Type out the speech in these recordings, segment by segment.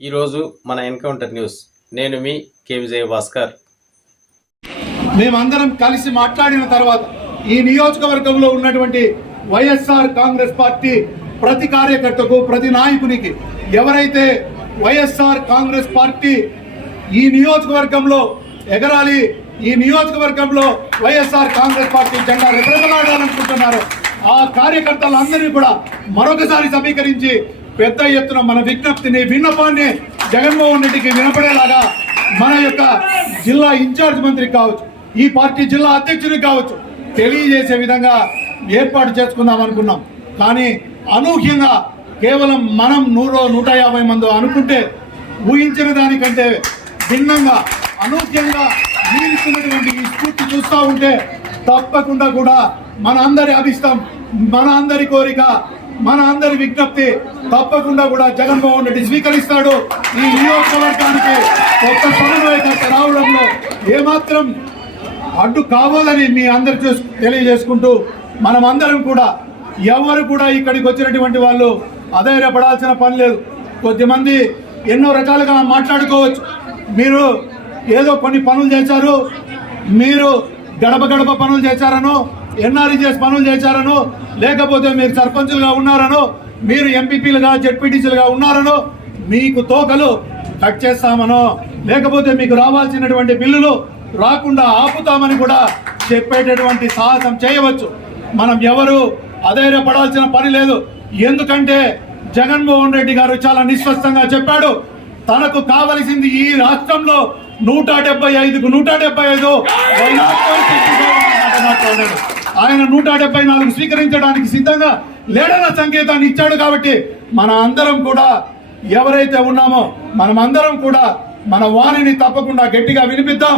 ఈరోజు మన encounter news. నేను మీ కే విజయ భాస్కర్ మేమందరం కలిసి మాట్లాడిన తర్వాత ఈ నియోజకవర్గంలో ఉన్నటువంటి వైఎస్ఆర్ కాంగ్రెస్ పార్టీ ప్రతి కార్యకర్తకు ప్రతి నాయకునికి ఎవరైతే వైఎస్ఆర్ కాంగ్రెస్ పార్టీ ఈ నియోజకవర్గంలో ఎగరాలి ఈ నియోజకవర్గంలో వైఎస్ఆర్ కాంగ్రెస్ పార్టీ జెండా రెపరెపలాడాలనుకుంటున్నారు ఆ కార్యకర్తలందరినీ కూడా మరొకసారి సమీకరించి పెద్ద ఎత్తున మన విజ్ఞప్తిని విన్నపాన్ని జగన్మోహన్ రెడ్డికి వినపడేలాగా మన యొక్క జిల్లా ఇన్ఛార్జ్ మంత్రి కావచ్చు ఈ పార్టీ జిల్లా అధ్యక్షుడికి కావచ్చు తెలియజేసే విధంగా ఏర్పాటు చేసుకుందాం అనుకున్నాం. కానీ అనూహ్యంగా కేవలం మనం నూరో నూట యాభై మంది అనుకుంటే ఊహించిన దానికంటే భిన్నంగా అనూహ్యంగా మీరుతున్నటువంటి ఈ స్ఫూర్తి చూస్తూ ఉంటే తప్పకుండా కూడా మన అందరి అభిష్టం మన అందరి కోరిక మన అందరి విజ్ఞప్తి తప్పకుండా కూడా జగన్మోహన్ రెడ్డి స్వీకరిస్తాడు. ఈ నియోజకవర్గానికి కొత్త సమన్వయకర్త రావడంలో ఏమాత్రం అడ్డు కావాలని మీ అందరు తెలియజేసుకుంటూ మనం అందరం కూడా ఎవరు కూడా ఇక్కడికి వచ్చినటువంటి వాళ్ళు అధైర్యపడాల్సిన పని లేదు. కొద్దిమంది ఎన్నో రకాలుగా మాట్లాడుకోవచ్చు. మీరు ఏదో కొన్ని పనులు చేశారు మీరు గడప గడప పనులు చేశారనో చేసి పనులు చేశారనో లేకపోతే మీరు సర్పంచులుగా ఉన్నారనో మీరు ఎంపీపీలుగా జెడ్పీటీసీలుగా ఉన్నారనో మీకు తోకలు కట్ చేస్తామనో లేకపోతే మీకు రావాల్సినటువంటి బిల్లులు రాకుండా ఆపుతామని కూడా చెప్పేటటువంటి సాహసం చేయవచ్చు. మనం ఎవరు అధైర్యపడాల్సిన పని లేదు. ఎందుకంటే జగన్మోహన్ రెడ్డి గారు చాలా నిస్పష్టంగా చెప్పాడు తనకు కావలసింది ఈ రాష్ట్రంలో నూట డెబ్బై ఐదుకు నూట డెబ్బై ఐదు ఆయన నూట డెబ్బై నాలుగు స్వీకరించడానికి సిద్ధంగా లేడన సంకేతాన్ని ఇచ్చాడు కాబట్టి మన అందరం కూడా ఎవరైతే ఉన్నామో మనం అందరం కూడా మన వాణిని తప్పకుండా గట్టిగా వినిపిద్దాం.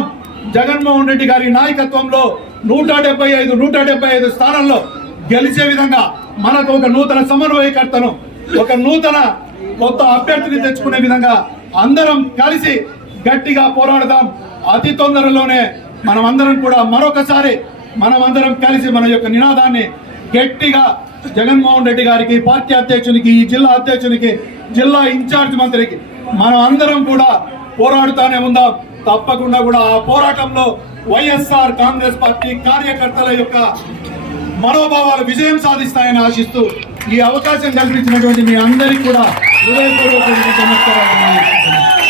జగన్మోహన్ రెడ్డి గారి నాయకత్వంలో నూట డెబ్బై ఐదు నూట డెబ్బై ఐదు స్థానంలో గెలిచే విధంగా మనకు ఒక నూతన సమన్వయకర్తను ఒక నూతన కొత్త అభ్యర్థిని తెచ్చుకునే విధంగా అందరం కలిసి గట్టిగా పోరాడదాం. అతి తొందరలోనే మనం అందరం కూడా మరొకసారి మనం అందరం కలిసి మన యొక్క నినాదాన్ని గట్టిగా జగన్మోహన్ రెడ్డి గారికి పార్టీ అధ్యక్షునికి ఈ జిల్లా అధ్యక్షునికి జిల్లా ఇన్ఛార్జ్ మంత్రికి మనం అందరం కూడా పోరాడుతూనే ఉందాం. తప్పకుండా కూడా ఆ పోరాటంలో వైఎస్ఆర్ కాంగ్రెస్ పార్టీ కార్యకర్తల యొక్క మనోభావాలు విజయం సాధిస్తాయని ఆశిస్తూ ఈ అవకాశం కల్పించినటువంటి మీ అందరికీ కూడా హృదయపూర్వక నమస్కారాలు.